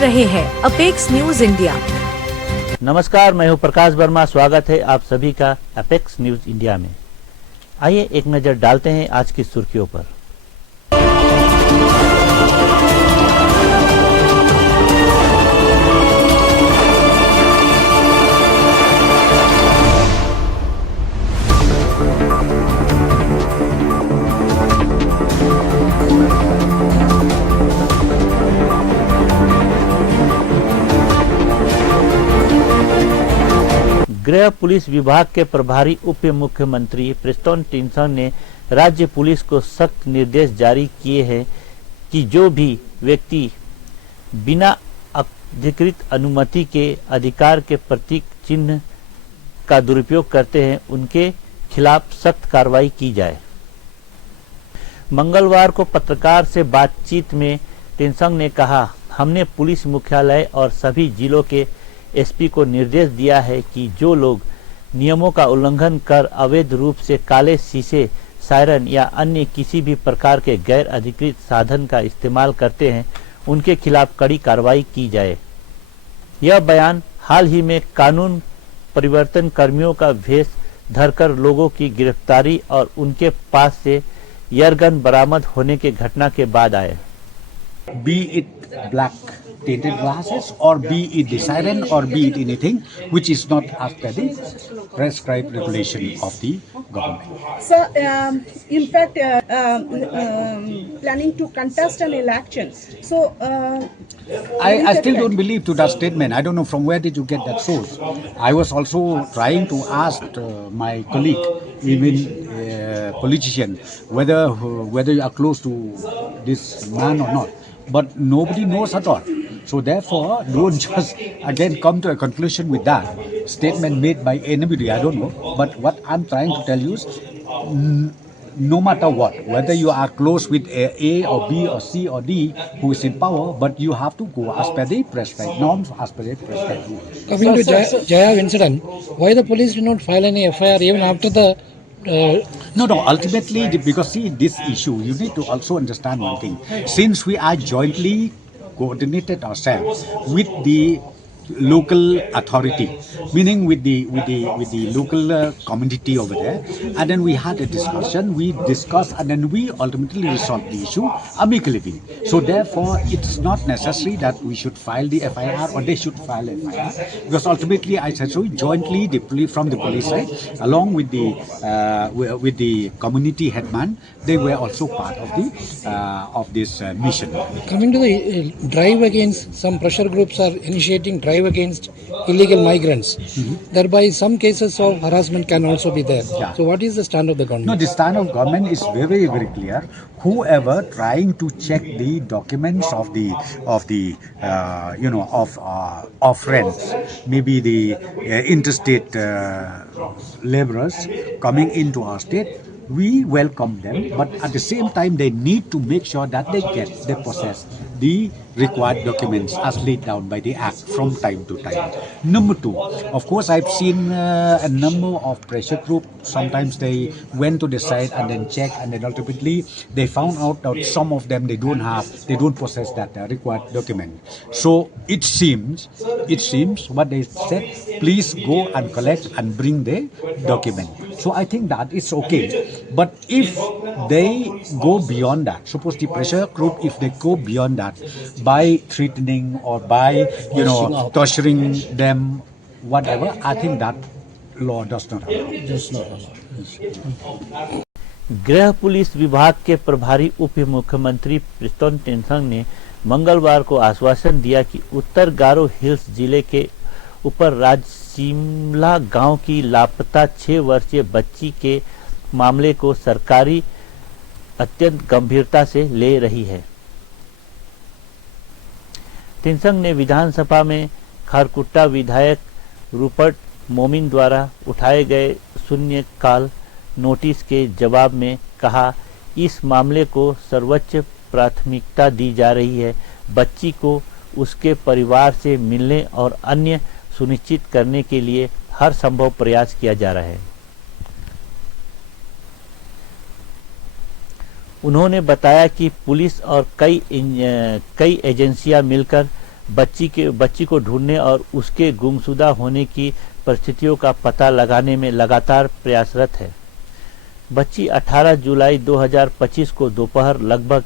रहे हैं apex news India. नमस्कार, मैं हूं प्रकाश वर्मा। स्वागत है आप सभी का अपेक्स न्यूज इंडिया में। आइए एक नजर डालते हैं आज की सुर्खियों पर। गृह पुलिस विभाग के प्रभारी उप मुख्यमंत्री प्रिस्टोन टिनसन ने राज्य पुलिस को सख्त निर्देश जारी किए हैं कि जो भी व्यक्ति बिना अधिकृत अनुमति के अधिकार के प्रतीक चिन्ह का दुरुपयोग करते हैं उनके खिलाफ सख्त कार्रवाई की जाए। मंगलवार को पत्रकार से बातचीत में टिनसन ने कहा, हमने पुलिस मुख्यालय और सभी जिलों के एसपी को निर्देश दिया है कि जो लोग नियमों का उल्लंघन कर अवैध रूप से काले शीशे, सायरन या अन्य किसी भी प्रकार के गैर अधिकृत साधन का इस्तेमाल करते हैं उनके खिलाफ कड़ी कार्रवाई की जाए। यह बयान हाल ही में कानून परिवर्तन कर्मियों का भेष धरकर लोगों की गिरफ्तारी और उनके पास से एयरगन बरामद होने के घटना के बाद आए। Be it black tinted glasses or be it the siren or be it anything which is not as per the prescribed regulation of the government. So, in fact, planning to contest an election. So, I still don't believe to that statement. I don't know from where did you get that source. I was also trying to ask my colleague, even politician, whether you are close to this man or not. But nobody knows at all. So therefore, don't just again come to a conclusion with that statement made by anybody. I don't know. But what I'm trying to tell you is, no matter what, whether you are close with A or B or C or D who is in power, but you have to go as per the prescribed norms, as per the prescribed rules. Coming to Jaya incident, why the police did not file any FIR even after the No, ultimately, because see, this issue, you need to also understand one thing. Since we are jointly coordinated ourselves with the local authority, meaning with the local community over there, and then we had a discussion, we discussed, and then we ultimately resolved the issue amicably. So therefore, it's not necessary that we should file the FIR or they should file a FIR, because ultimately, I said so, jointly from the police side, along with the community headman, they were also part of the of this mission. Coming to the drive against, some pressure groups are initiating drive against illegal migrants. Thereby some cases of harassment can also be there. Yeah. So what is the stand of the government? No, the stand of government is very, very clear. Whoever trying to check the documents of friends, maybe the interstate laborers coming into our state, we welcome them, but at the same time they need to make sure that they possess the required documents as laid down by the Act from time to time. Number two, of course, I've seen a number of pressure groups. Sometimes they went to the site and then checked, and then ultimately they found out that some of them they don't possess that required document. So it seems what they said, please go and collect and bring the document. So I think that is okay. But if they go beyond that, suppose the pressure group, if they go beyond that by threatening or by torturing them, whatever, I think that law does not allow. गृह police विभाग के प्रभारी उप मुख्यमंत्री प्रिस्टोन टिनसन ने मंगलवार को आश्वासन दिया कि उत्तर गारो हिल्स जिले के ऊपर राजसिमला गांव की लापता 6 वर्षीय बच्ची के मामले को सरकारी अत्यंत गंभीरता से ले रही है। टिनसन ने विधानसभा में खारकुट्टा विधायक रूपर्ट मोमिन द्वारा उठाए गए शून्यकाल नोटिस के जवाब में कहा, इस मामले को सर्वोच्च प्राथमिकता दी जा रही है। बच्ची को उसके परिवार से मिलने और अन्य सुनिश्चित करने के लिए हर संभव प्रयास किया जा रहा है। उन्होंने बताया कि पुलिस और कई एजेंसियां मिलकर बच्ची को ढूंढने और उसके गुमशुदा होने की परिस्थितियों का पता लगाने में लगातार प्रयासरत है। बच्ची 18 जुलाई 2025 को दोपहर लगभग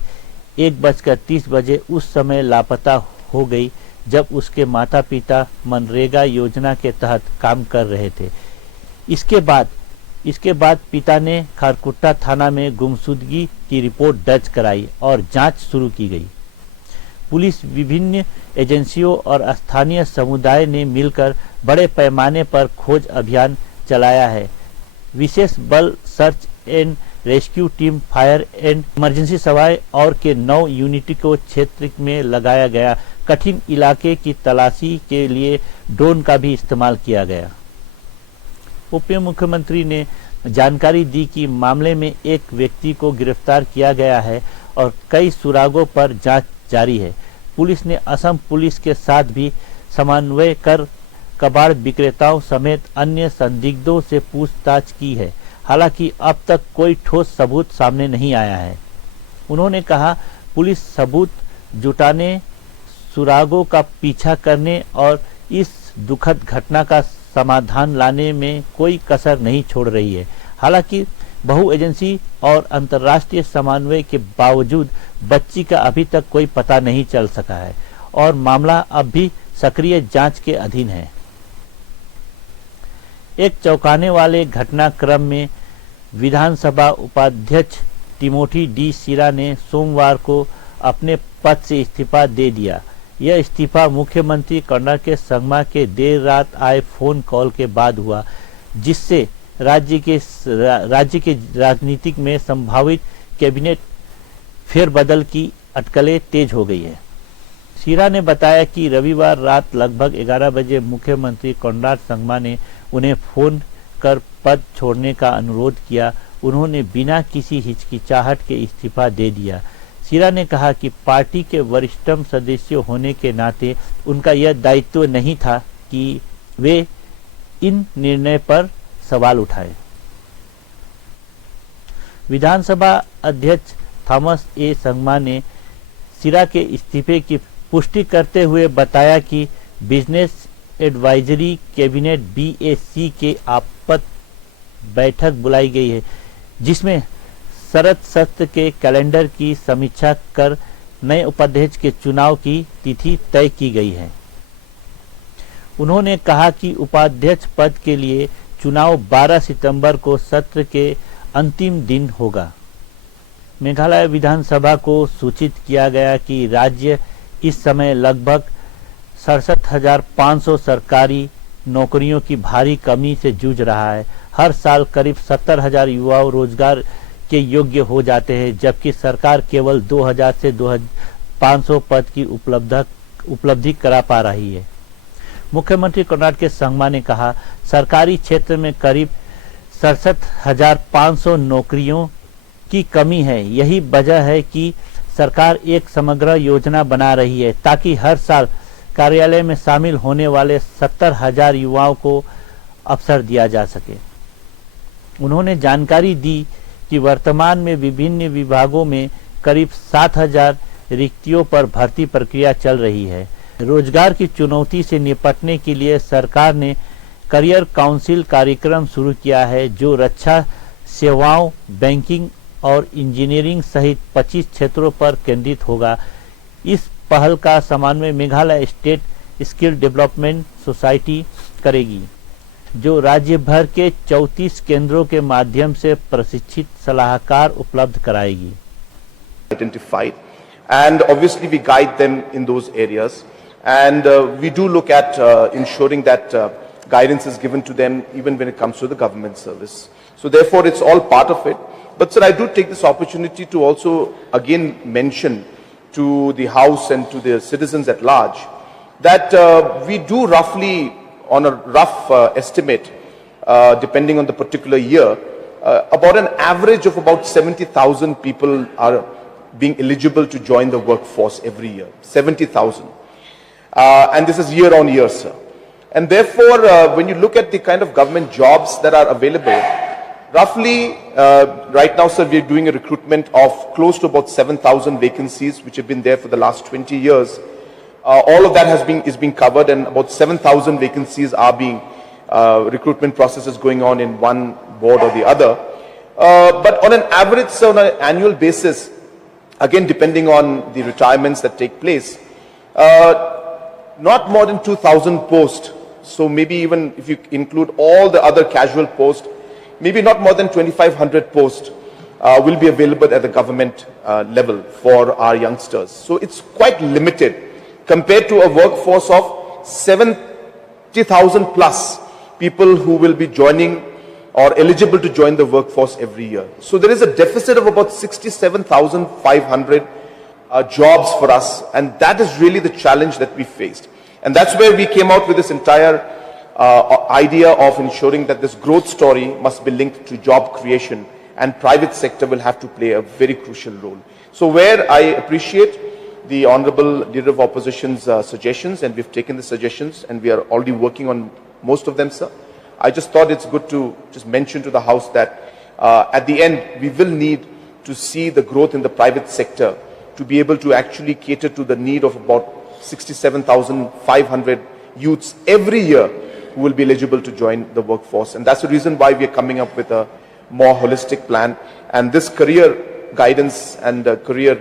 1:30 बजे उस समय लापता हो गई जब उसके माता पिता मनरेगा योजना के तहत काम कर रहे थे। इसके बाद पिता ने खारकुट्टा थाना में गुमशुदगी की रिपोर्ट दर्ज कराई और जांच शुरू की गई। पुलिस, विभिन्न एजेंसियों और स्थानीय समुदाय ने मिलकर बड़े पैमाने पर खोज अभियान चलाया है। विशेष बल, search and rescue team, fire and emergency सेवाएं और के 9 यूनिट को क्षेत्र में लगाया गया। कठिन इलाके की तलाशी के लिए ड्रोन का भी इस्तेमाल किया गया। उप मुख्यमंत्री ने जानकारी दी कि मामले में एक व्यक्ति को गिरफ्तार किया गया है और कई सुरागों पर जांच जारी है। पुलिस ने असम पुलिस के साथ भी समन्वय कर कबाड़ विक्रेताओं समेत अन्य संदिग्धों से पूछताछ की है। हालांकि अब तक कोई ठोस सबूत सामने नहीं आया है। उन्होंने कहा, पुलिस सबूत जुटाने, सुरागों का पीछा करने और इस दुखद घटना का समाधान लाने में कोई कसर नहीं छोड़ रही है। हालांकि बहु एजेंसी और अंतर्राष्ट्रीय समन्वय के बावजूद बच्ची का अभी तक कोई पता नहीं चल सका है और मामला अब भी सक्रिय जांच के अधीन है। एक चौंकाने वाले घटनाक्रम में विधानसभा उपाध्यक्ष टिमोथी डी सीरा ने सोमवार को अपने पद से इस्तीफा दे दिया। यह इस्तीफा मुख्यमंत्री कर्नाटक के संगमा के देर रात आए फोन कॉल के बाद हुआ, जिससे राज्य के राजनीतिक में संभावित कैबिनेट फेरबदल की अटकलें तेज हो गई है। सीरा ने बताया कि रविवार रात लगभग 11 बजे मुख्यमंत्री कोनराड संगमा ने उन्हें फोन कर पद छोड़ने का अनुरोध किया। उन्होंने बिना किसी हिचकिचाहट के इस्तीफा दे दिया। सीरा ने कहा कि पार्टी के वरिष्ठतम सदस्य होने के नाते उनका यह दायित्व नहीं था कि वे इन निर्णय पर सवाल उठाए। विधानसभा अध्यक्ष थॉमस ए संगमा ने सीरा के इस्तीफे की पुष्टि करते हुए बताया कि बिजनेस एडवाइजरी कैबिनेट BAC के आपात बैठक बुलाई गई है, जिसमें शरद सत्र के कैलेंडर की समीक्षा कर नए उपाध्यक्ष के चुनाव की तिथि तय की गई है। उन्होंने कहा कि उपाध्यक्ष पद के लिए चुनाव 12 सितंबर को सत्र के अंतिम दिन होगा। मेघालय विधानसभा को सूचित किया गया कि राज्य इस समय लगभग 67,500 सरकारी नौकरियों की भारी कमी से जूझ रहा है। हर साल करीब 70,000 युवा रोजगार के योग्य हो जाते हैं, जबकि सरकार केवल 2,000 से 2,500 पद की उपलब्धि करा पा रही है। मुख्यमंत्री कर्नाटक के संगमा ने कहा, सरकारी क्षेत्र में करीब 67,500 नौकरियों की कमी है। यही वजह है कि सरकार एक समग्र योजना बना रही है ताकि हर साल कार्यालय में शामिल होने वाले 70,000 युवाओं को अवसर दिया जा सके। उन्होंने जानकारी दी कि वर्तमान में विभिन्न विभागों में करीब 7,000 रिक्तियों पर भर्ती प्रक्रिया चल रही है। रोजगार की चुनौती से निपटने के लिए सरकार ने करियर काउंसिल कार्यक्रम शुरू किया है, जो रक्षा सेवाओं, बैंकिंग और इंजीनियरिंग सहित 25 क्षेत्रों पर केंद्रित होगा। इस पहल का समन्वय Meghalaya state skill development society करेगी, जो राज्य भर के 34 केंद्रों के माध्यम से प्रशिक्षित सलाहकार उपलब्ध कराएगी। Identified, and obviously we guide them in those areas, and we do look at ensuring that guidance is given to them even when it comes to the government service. So therefore it's all part of it. But sir, I do take this opportunity to also again mention to the House and to the citizens at large that we do roughly, on a rough estimate, depending on the particular year, about an average of about 70,000 people are being eligible to join the workforce every year. 70,000. And this is year on year, sir. And therefore, when you look at the kind of government jobs that are available, roughly, right now, sir, we are doing a recruitment of close to about 7,000 vacancies, which have been there for the last 20 years. all of that is being covered, and about 7,000 vacancies are being recruitment processes going on in one board or the other. But on an average, so on an annual basis, again depending on the retirements that take place, not more than 2,000 posts. So maybe even if you include all the other casual posts, maybe not more than 2,500 posts will be available at the government level for our youngsters. So it's quite limited compared to a workforce of 70,000 plus people who will be joining or eligible to join the workforce every year. So there is a deficit of about 67,500 jobs for us, and that is really the challenge that we faced. And that's where we came out with this entire idea of ensuring that this growth story must be linked to job creation, and private sector will have to play a very crucial role. So where I appreciate the Honorable Leader of Opposition's suggestions, and we've taken the suggestions and we are already working on most of them, sir. I just thought it's good to just mention to the House that at the end we will need to see the growth in the private sector to be able to actually cater to the need of about 67,500 youths every year who will be eligible to join the workforce. And that's the reason why we are coming up with a more holistic plan. And this career guidance and career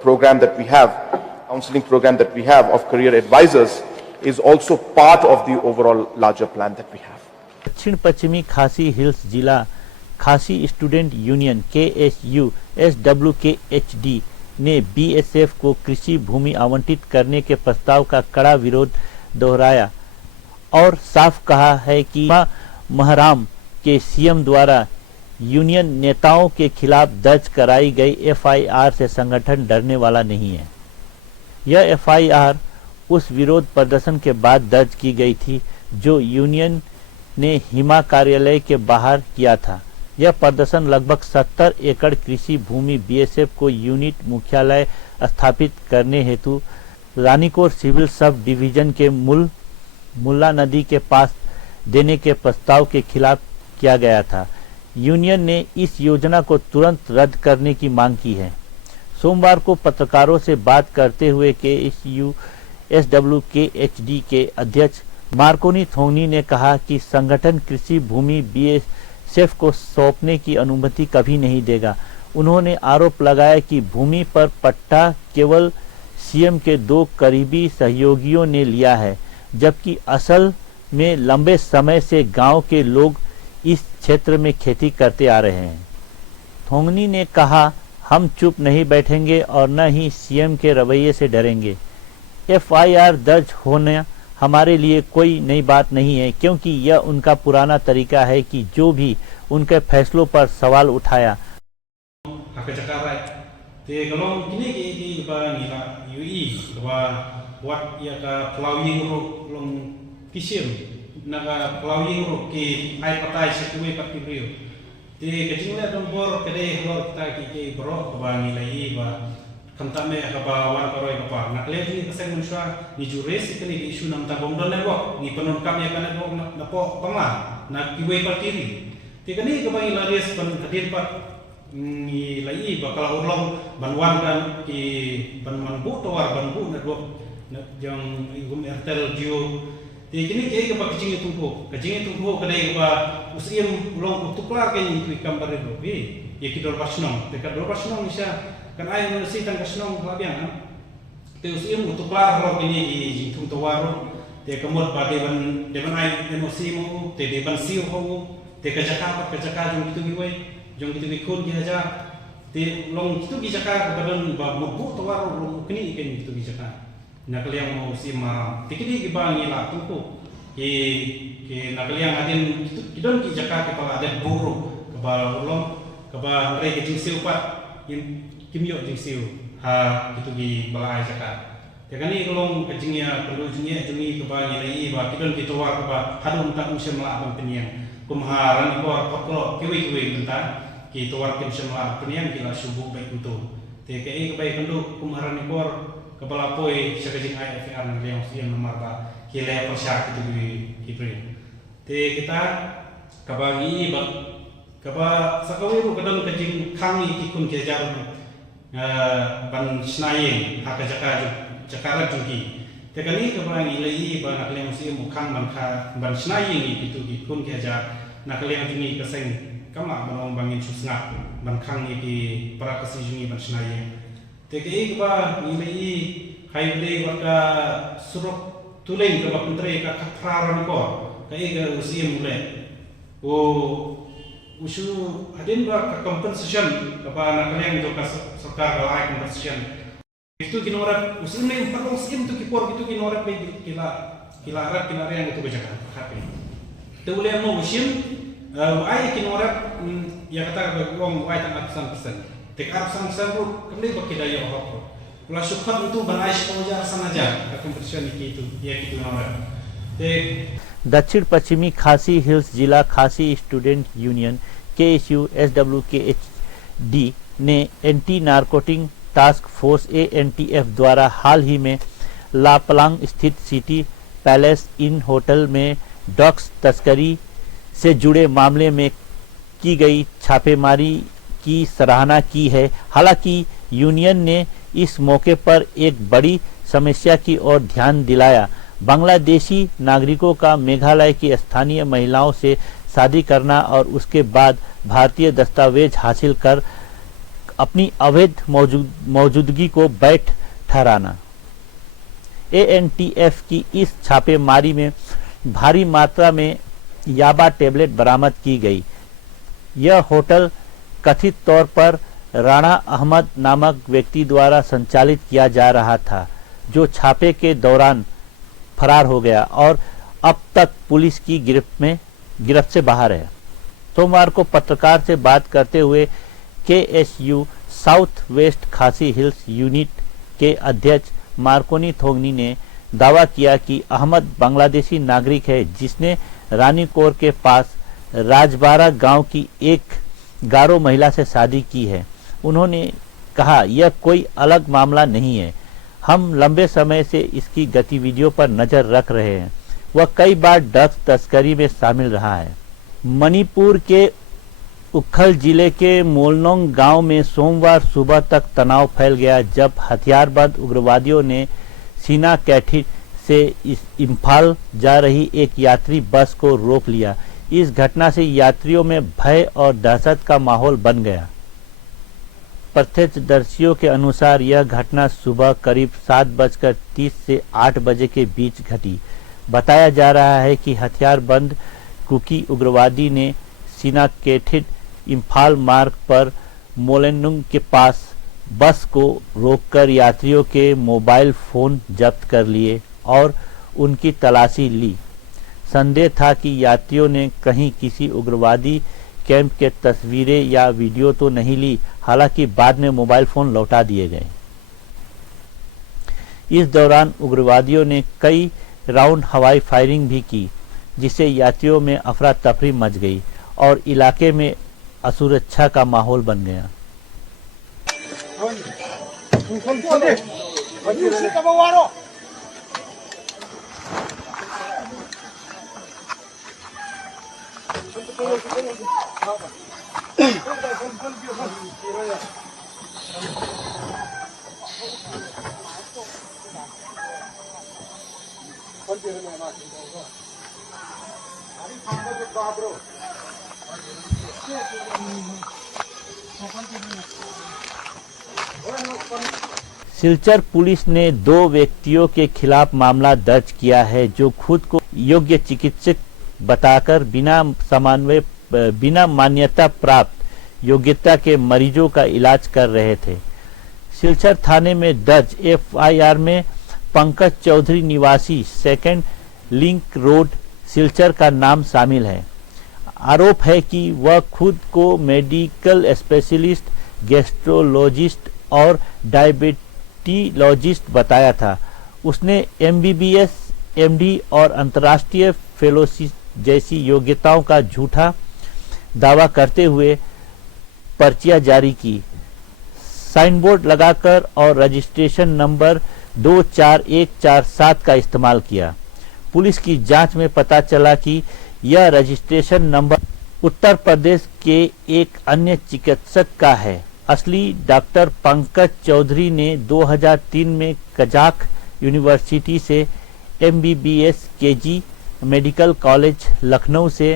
program that we have, counseling program that we have of career advisors, is also part of the overall larger plan that we have. दक्षिण पश्चिमी खासी hills जिला खासी student union KSU SWKHD ने BSF को कृषि भूमि आवंटित करने के प्रस्ताव का कड़ा विरोध दोहराया और साफ कहा है कि महराम के CM द्वारा यूनियन नेताओं के खिलाफ दर्ज कराई गई FIR से संगठन डरने वाला नहीं है। यह FIR उस विरोध प्रदर्शन के बाद दर्ज की गई थी जो यूनियन ने हिमा कार्यालय के बाहर किया था। यह प्रदर्शन लगभग 70 एकड़ कृषि भूमि BSF को यूनिट मुख्यालय स्थापित करने हेतु रानीकोट सिविल सब डिवीजन के मुल्ला नदी के पास देने के प्रस्ताव के खिलाफ किया गया था। यूनियन ने इस योजना को तुरंत रद्द करने की मांग की है। सोमवार को पत्रकारों से बात करते हुए KSU SWKHD के अध्यक्ष मार्कोनी थोंगनी ने कहा कि संगठन कृषि भूमि BSF को सौंपने की अनुमति कभी नहीं देगा। उन्होंने आरोप लगाया कि भूमि पर पट्टा केवल CM के 2 करीबी सहयोगियों ने लिया है, जबकि असल में लंबे समय से गांव के लोग इस क्षेत्र में खेती करते आ रहे हैं। थोंगनी ने कहा, हम चुप नहीं बैठेंगे और न ही CM के रवैये से डरेंगे। FIR दर्ज होना हमारे लिए कोई नई बात नहीं है, क्योंकि यह उनका पुराना तरीका है कि जो भी उनके फैसलों पर सवाल उठाया kantame akaba wan koroi kapa nakle ni kaseng manusia ni jures ikani di isu nam tabong don nebo ni penungkap ya kana bo na po pama na kiwe partiri ti kani ka bang ilaris pan hadir pat ni lai bakal urlong banwan kan ki banman bu tawar banbu na do yang igum Airtel Jio ti kini ke ka kacing itu kadai ka usiem ulong tuklar kan ni kambar do bi ye kidor pasnong te ka dor pasnong isa kan ay no si tang kasnong labian te usim utuklar ro kini di jingtung tawaro te kamot ba deban ay emosi mo te deban siu ho te kajaka jong itu giwe jong itu gikun gi haja te long itu gi jaka badan ba mubu tawaro long kini ken itu gi jaka nakliang mo si ma tikidi gi ba ngi la tuku ke nakliang adin itu kidon gi jaka ke pala adet buru ba long ke ba re ke jing siu pat kimyo jing siu ha itu gi balai jaka te kani kolong kajingnya perlu jingnya jungi ke ba ngi ba kidon ki tawar ke ba hadum tak musim la ban penian kumharan ko paklo kiwi benta ki tawar kim semla penian kila subuh baik untuk te ke baik kendu kumharan ko kepala poi sakajing IFR nang yang siang nomor ba kile persyak itu gi kipri te kita kabagi ba kaba sakawiru kadang kajing kami kikun kejar ban snayen hakajaka cakarat jungki tekani ke bang ilai ba nakle musi mukhang banka bansna yingi itu ki kun ke ja nakle jungi keseng kama banong bangin susnga bankang ni ki para kasi jungi bansna ying tekai ke ba ilai haile waka suruk tuleng ke ba pentre ka kapraran ko kai ke usi mule o usu hadin ba compensation ba nakle yang to ka sarkar ba compensation itu kinorat usul में ऊपर लोग scheme तो किपोर gitu kinorat पे kilarat yang itu bejakan hape तो boleh mau usim ai kinorat ya kata bagong ai tang 100% tek 100% ru kembali bagi daya apa pula syukur itu banai sekolah sana aja kompetisi itu ya gitu kinorat tek दक्षिण पश्चिमी खासी hills जिला खासी student union KSU SWKHD ने anti narcotic task force ANTF द्वारा हाल ही में लापलांग स्थित city palace इन hotel में ड्रग्स तस्करी से जुड़े मामले में की गई छापेमारी की सराहना की है। हालांकि यूनियन ने इस मौके पर एक बड़ी समस्या की ओर ध्यान दिलाया। बांग्लादेशी नागरिकों का मेघालय की स्थानीय महिलाओं से शादी करना और उसके बाद भारतीय दस्तावेज हासिल कर अपनी अवैध मौजूदगी को बैठ ठहराना। ANTF की इस छापेमारी में भारी मात्रा में याबा टेबलेट बरामद की गई। यह होटल कथित तौर पर राणा अहमद नामक व्यक्ति द्वारा संचालित किया जा रहा था, जो छापे के दौरान फरार हो गया और अब तक पुलिस की गिरफ्त से बाहर है। सोमवार को पत्रकार से बात करते हुए KSU साउथ वेस्ट खासी हिल्स यूनिट के अध्यक्ष मार्कोनी थोंगनी ने दावा किया कि अहमद बांग्लादेशी नागरिक है, जिसने रानीकोर के पास राजबारा गांव की एक गारो महिला से शादी की है। उन्होंने कहा, यह कोई अलग मामला नहीं है, हम लंबे समय से इसकी गतिविधियों पर नजर रख रहे हैं। वह कई बार ड्रग्स तस्करी में शामिल रहा है। मणिपुर के उखल जिले के मोलनोंग गांव में सोमवार सुबह तक तनाव फैल गया, जब हथियारबंद उग्रवादियों ने सीना कैठी से इम्फाल जा रही एक यात्री बस को रोक लिया। इस घटना से यात्रियों में भय और दहशत का माहौल बन गया। प्रत्यक्षदर्शियों के अनुसार यह घटना सुबह करीब 7:30 से 8 बजे के बीच घटी। बताया जा रहा है कि हथियारबंद कुकी उग्रवादी ने सीना केठिड इम्फाल मार्ग पर मोलेनुंग के पास बस को रोककर यात्रियों के मोबाइल फोन जब्त कर लिए और उनकी तलाशी ली। संदेह था कि यात्रियों ने कहीं किसी उग्रवादी कैंप के तस्वीरें या वीडियो तो नहीं ली। हालांकि बाद में मोबाइल फोन लौटा दिए गए। इस दौरान उग्रवादियों ने कई राउंड हवाई फायरिंग भी की, जिससे यात्रियों में अफरा तफरी मच गई और इलाके में असुरक्षा का माहौल बन गया। सिलचर पुलिस ने 2 व्यक्तियों के खिलाफ मामला दर्ज किया है, जो खुद को योग्य चिकित्सक बताकर बिना मान्यता प्राप्त योग्यता के मरीजों का इलाज कर रहे थे। सिलचर थाने में दर्ज FIR में पंकज चौधरी निवासी 2 लिंक रोड सिलचर का नाम शामिल है। आरोप है कि वह खुद को मेडिकल स्पेशलिस्ट, गैस्ट्रोलॉजिस्ट और डायबिटोलॉजिस्ट बताया था। उसने MBBS, MD और अंतर्राष्ट्रीय फेलोशिप जैसी योग्यताओं का झूठा दावा करते हुए पर्चियां जारी की, साइन बोर्ड लगाकर और रजिस्ट्रेशन नंबर 24147 का इस्तेमाल किया। पुलिस की जांच में पता चला कि यह रजिस्ट्रेशन नंबर उत्तर प्रदेश के एक अन्य चिकित्सक का है, असली डॉक्टर पंकज चौधरी ने 2003 में कजाक यूनिवर्सिटी से MBBS KG medical college Lucknow से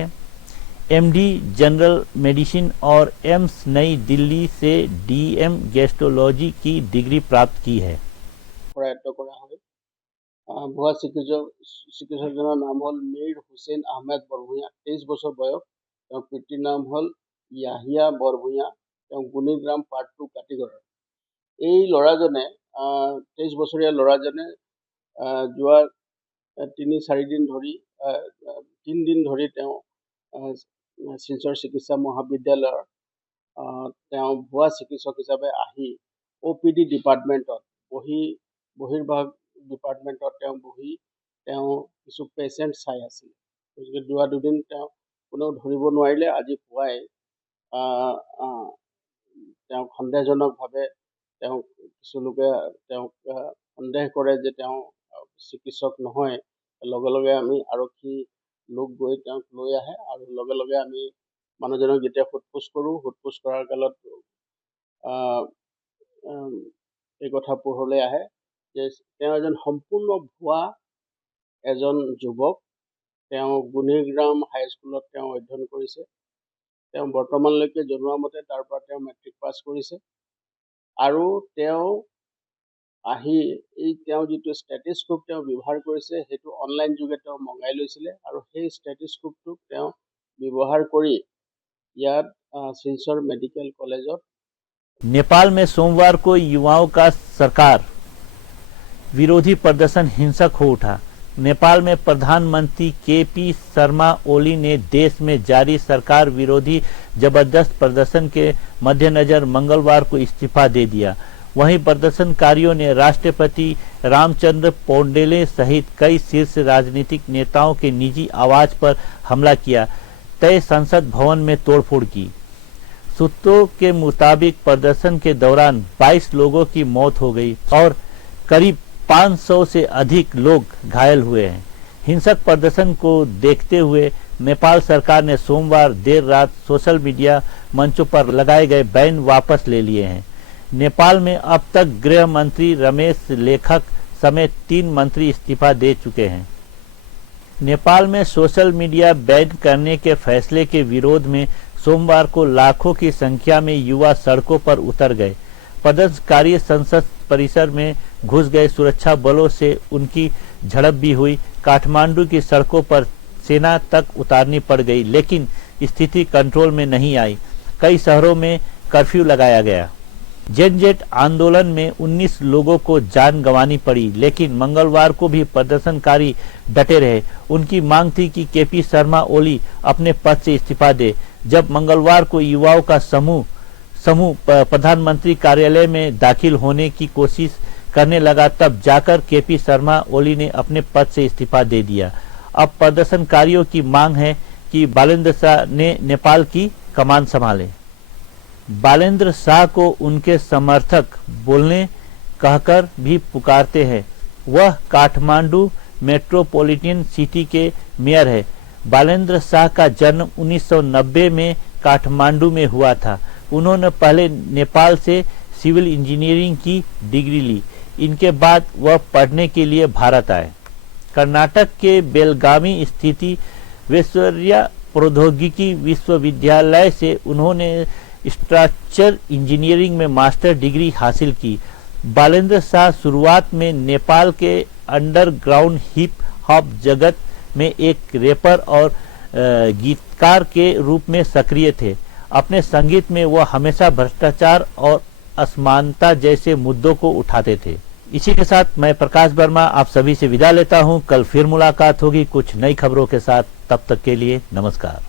MD जनरल मेडिसिन और एम्स नई दिल्ली से DM गैस्ट्रोलॉजी की डिग्री प्राप्त की है। প্ৰয়াত কৰা হয়। ভুৱা চিকিৎসকজনৰ নাম হ'ল মীৰ হুছেইন আহমেদ বৰভূঞা, 23 বছৰ বয়স। তেওঁৰ পিতৃৰ নাম হ'ল ইয়াহিয়া বৰভূঞা, তেওঁ গুণীগ্ৰাম পাৰ্ট 2 কাটিগড়ৰ। এই ল'ৰাজনে 23 বছৰীয়া ল'ৰাজনে যোৱা 3-4 দিন ধৰি 3 দিন ধৰি তেওঁ শিলচৰ চিকিৎসা মহাবিদ্যালয়ৰ তেওঁ ভুৱা চিকিৎসক হিচাপে আহি OPD ডিপাৰ্টমেণ্টত বহিৰ্ভাগ ডিপাৰ্টমেণ্টত তেওঁ বহি তেওঁ কিছু পেচেণ্ট চাই আছিল। গতিকে যোৱা 2 দিন তেওঁ কোনেও ধৰিব নোৱাৰিলে। আজি পুৱাই তেওঁক সন্দেহজনকভাৱে কিছু লোকে তেওঁক সন্দেহ কৰে যে তেওঁ চিকিৎসক নহয়। লগে লগে আমি আৰক্ষী লোক গৈ তেওঁক লৈ আহে আৰু লগে লগে আমি মানুহজনক যেতিয়া সোধপোছ কৰোঁ, সোধপোছ কৰাৰ কালত এই কথা পোহৰলৈ আহে যে তেওঁ এজন সম্পূৰ্ণ ভুৱা এজন যুৱক। তেওঁ গুণীগ্ৰাম হাইস্কুলত তেওঁ অধ্যয়ন কৰিছে। তেওঁ বৰ্তমানলৈকে জনোৱা মতে তাৰ পৰা তেওঁ মেট্ৰিক পাছ কৰিছে আৰু তেওঁ আহি তেওঁ যিটো ষ্টেথিস্কোপ তেওঁ ব্যৱহাৰ কৰিছে সেইটো অনলাইন যোগে তেওঁ মঙাই লৈছিলে আৰু সেই ষ্টেথিস্কোপটোক তেওঁ ব্যৱহাৰ কৰি ইয়াত শিলচৰ মেডিকেল কলেজত। नेपाल में सोमवार को युवाओं का सरकार विरोधी प्रदर्शन हिंसक हो उठा। नेपाल में प्रधानमंत्री KP शर्मा ओली ने देश में जारी सरकार विरोधी जबरदस्त प्रदर्शन के मद्देनजर मंगलवार को इस्तीफा दे दिया। वहीं प्रदर्शनकारियों ने राष्ट्रपति रामचंद्र पौडेले सहित कई शीर्ष राजनीतिक नेताओं के निजी आवाज पर हमला किया, तय संसद भवन में तोड़फोड़ की। सूत्रों के मुताबिक प्रदर्शन के दौरान 22 लोगों की मौत हो गई और करीब 500 से अधिक लोग घायल हुए हैं। हिंसक प्रदर्शन को देखते हुए नेपाल सरकार ने सोमवार देर रात सोशल मीडिया मंचों पर लगाए गए बैन वापस ले लिए हैं। नेपाल में अब तक गृह मंत्री रमेश लेखक समेत 3 मंत्री इस्तीफा दे चुके हैं। नेपाल में सोशल मीडिया बैन करने के फैसले के विरोध में सोमवार को लाखों की संख्या में युवा सड़कों पर उतर गए। प्रदर्शनकारी संसद परिसर में घुस गए। सुरक्षा बलों से उनकी झड़प भी हुई। काठमांडू की सड़कों पर सेना तक उतारनी पड़ गई, लेकिन स्थिति कंट्रोल में नहीं आई। कई शहरों में कर्फ्यू लगाया गया। जनजेट आंदोलन में 19 लोगों को जान गंवानी पड़ी, लेकिन मंगलवार को भी प्रदर्शनकारी डटे रहे। उनकी मांग थी कि KP शर्मा ओली अपने पद से इस्तीफा दे। जब मंगलवार को युवाओं का समूह प्रधानमंत्री कार्यालय में दाखिल होने की कोशिश करने लगा, तब जाकर KP शर्मा ओली ने अपने पद से इस्तीफा दे दिया। अब प्रदर्शनकारियों की मांग है कि बालेंद्र शाह ने नेपाल की कमान संभाले। बालेंद्र शाह को उनके समर्थक बोलने कहकर भी पुकारते हैं। वह काठमांडू मेट्रोपॉलिटन सिटी के मेयर है। बालेंद्र शाह का जन्म 1990 में काठमांडू में हुआ था। उन्होंने पहले नेपाल से सिविल इंजीनियरिंग की डिग्री ली। इनके बाद वह पढ़ने के लिए भारत आए। कर्नाटक के बेलगामी स्थित विश्वविद्यालय प्रौद्योगिकी विश्वविद्यालय से उन्होंने स्ट्रक्चर इंजीनियरिंग में मास्टर डिग्री हासिल की। बालेंद्र शाह शुरुआत में नेपाल के अंडरग्राउंड हिप हॉप जगत में एक रैपर और गीतकार के रूप में सक्रिय थे। अपने संगीत में वह हमेशा भ्रष्टाचार और असमानता जैसे मुद्दों को उठाते थे। इसी के साथ मैं प्रकाश वर्मा आप सभी से विदा लेता हूं। कल फिर मुलाकात होगी कुछ नई खबरों के साथ। तब तक के लिए नमस्कार।